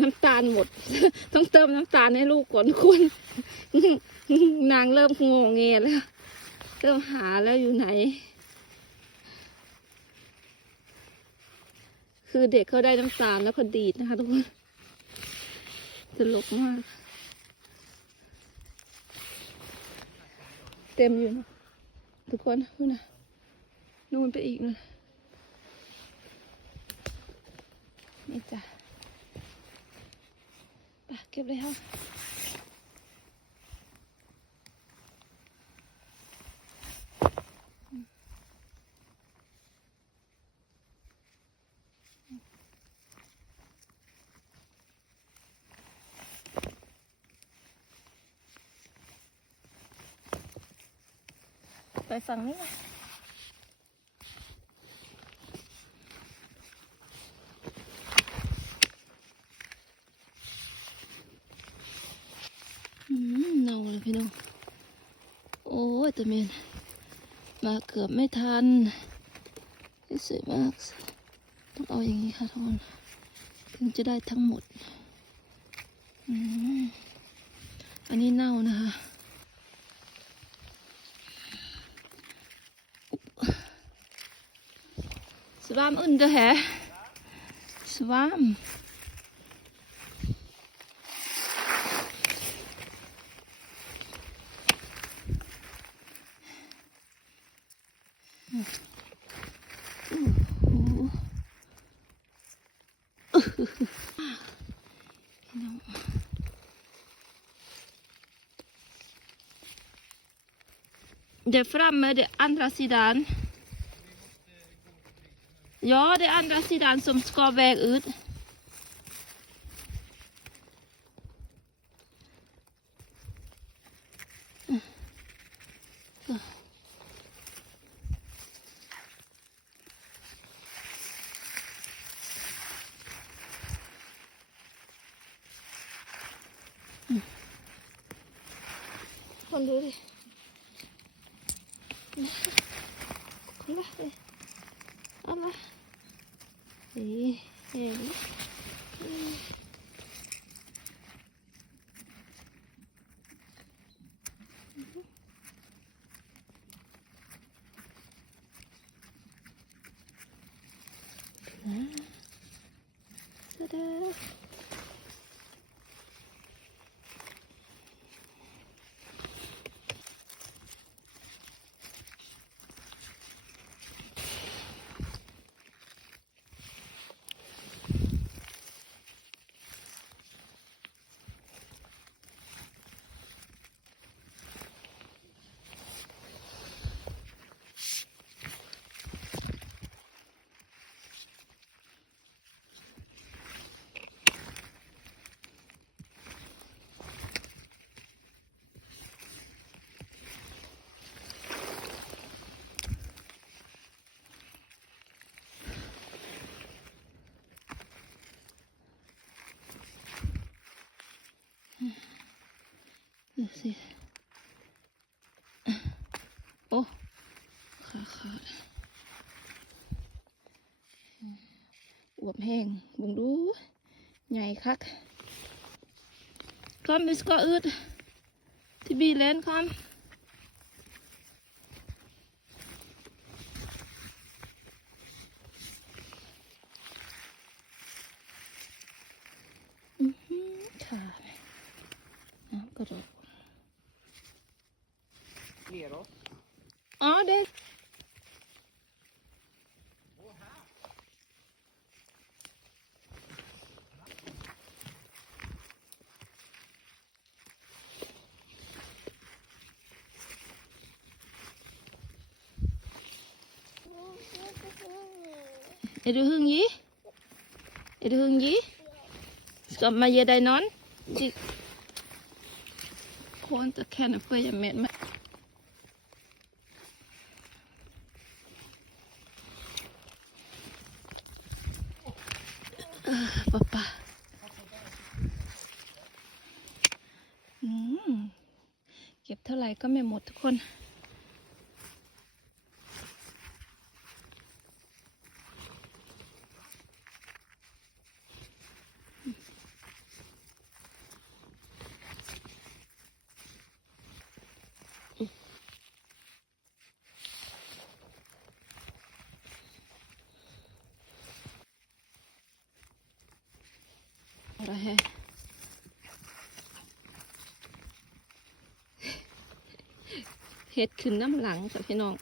น้ำตาลหมด ต้องเติมน้ำตาลให้ลูกก่อนคุณนางเริ่มงงเงแล้ว เริ่มหาแล้วอยู่ไหน คือเด็กเขาได้น้ำตาลแล้วเขาดีดนะคะทุกคนตลกมาก เต็มอยู่นะทุกคนนู่นนะนู่นไปอีกนะ นี่จ้ะไปเก็บเลยค่ะไปฝั่งนี้นะอืมเน่าเลยพี่น้อง โอ้ ยแตะเมนมาเกือบไม่ทันสวยมาก ต้องเอาอย่างนี้ค่ะทุกคนถึงจะได้ทั้งหมด อันนี้เน่านะคะ Zwaam under hè. Zwaam. Oeh. Där framme, det andra sidan. Ja, det är andra sidan som ska väg ut. Mm. นดูดิคนล ดูสิ โอ้ ขาขาดอวบแห้งบุงดู ใหญ่คักคอมมิสก็อึดที่บีเลนคอมอือหือขาดน้ำกระโดด Neråt. Ja, det... Är du hungrig? Är du hungrig? Ska man ge dig någon? Ti- Får inte kan följa med mig. Pappa. Mm. อืมเก็บเท่าไหร่ก็ไม่หมดทุกคน เฮ็ดขึ้นน้ำหลังจ้ะพี่น้อง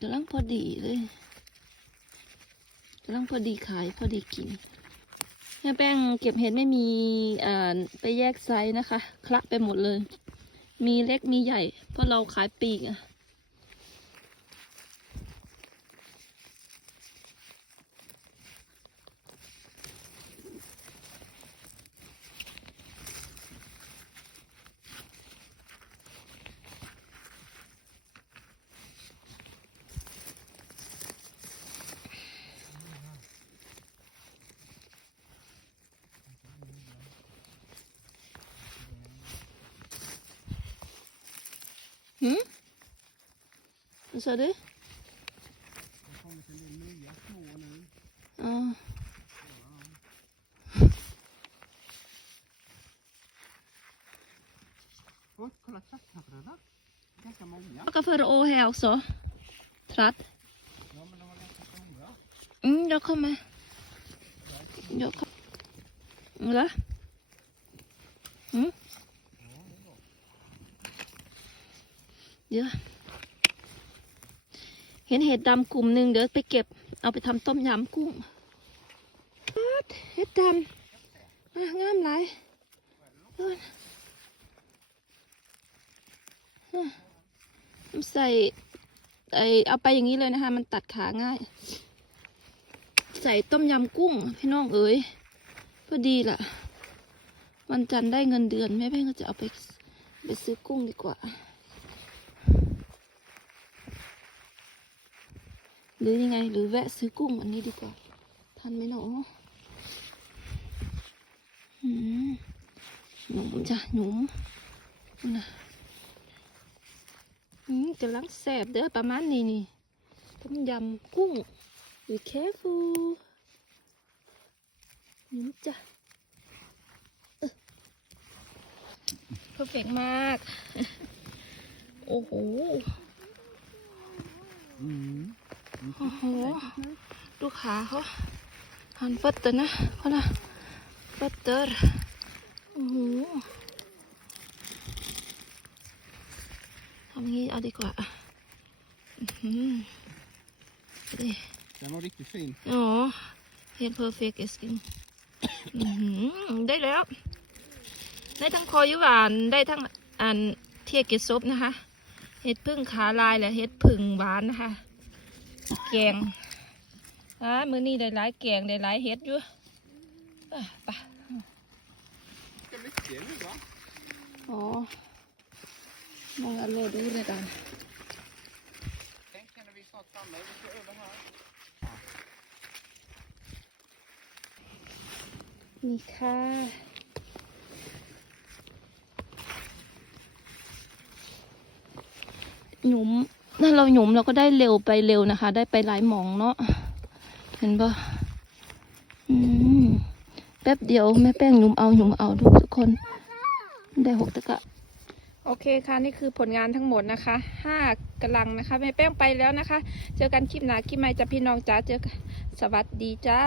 กำลังพอดีเลยกำลังพอดีขายพอดีกิน แม่แป้งเก็บเห็ดไม่มีเอ่อไปแยกไซส์นะคะ คละไปหมดเลย มีเล็กมีใหญ่ เพราะเราขายปีกอะ หืม vad sa du? Ja. Oj, kolla trattapprarna. Ganska många. Jag kan föra å här också. Tratt. Ja, men de var ganska stora. Mm, jag kommer. Jag kommer. Eller? Mm. เดี๋ยวเห็นเห็ดดำกลุ่มหนึ่งเดี๋ยวไปเก็บ เอาไปทำต้มยำกุ้งเห็ดดำอะงามหลายเอิ้นอะน้ำใส่ไอเอาไปอย่างนี้เลยนะคะ มันตัดขาง่าย ใส่ต้มยำกุ้ง พี่น้องเอ๋ยพอดีล่ะ วันจันทร์ได้เงินเดือนแม่แม่ก็จะเอาไปไปซื้อกุ้งดีกว่า หรือยังไง หรือแวะซื้อกุ้งอันนี้ดีกว่า ทันไหมเนาะหืมหนุ่มจ้ะหนุ่มนะอืมกำลังแสบเด้อประมาณนี้นี่ต้มยำกุ้ง be careful หนุ่มจ้ะ เพอร์เฟกมาก โอ้โห Mm. โอ้โห ดูขาเขาหันฟัตเตอร์นะเขาละฟัตเตอร์โอ้โหทำอย่างนี้เอาดีกว่าอื้อหือดิ Den var riktigt fin. อ๋อเห็นเพอร์เฟกต์เอสกินอื้อหือได้แล้ว ได้ทั้งคอยุหวาน ได้ทั้งอันเทียเกซบนะคะ เห็ดพึ่งขาลายและเห็ดพึ่งหวานนะคะ แกงอ่ามือนี้ได้หลายแกงได้หลายเห็ดอยู่ไป Ska mycket nu va? อ๋อมองอันโลดูเลยกันนี่ค่ะหยุม ถ้าเราหยุมเราก็ได้เร็วไปเร็วนะคะ ได้ไปหลายหมองเนาะเห็นปะอืมแป๊บเดียวแม่แป้งหยุมเอาหยุมเอาทุกทุกคน ได้หกตะกะโอเคค่ะ นี่คือผลงานทั้งหมดนะคะห้ากำลังนะคะแม่แป้งไปแล้วนะคะ เจอกันคลิปหน้าคลิปใหม่จ้ะพี่น้องจ้าเจอกันสวัสดีจ้า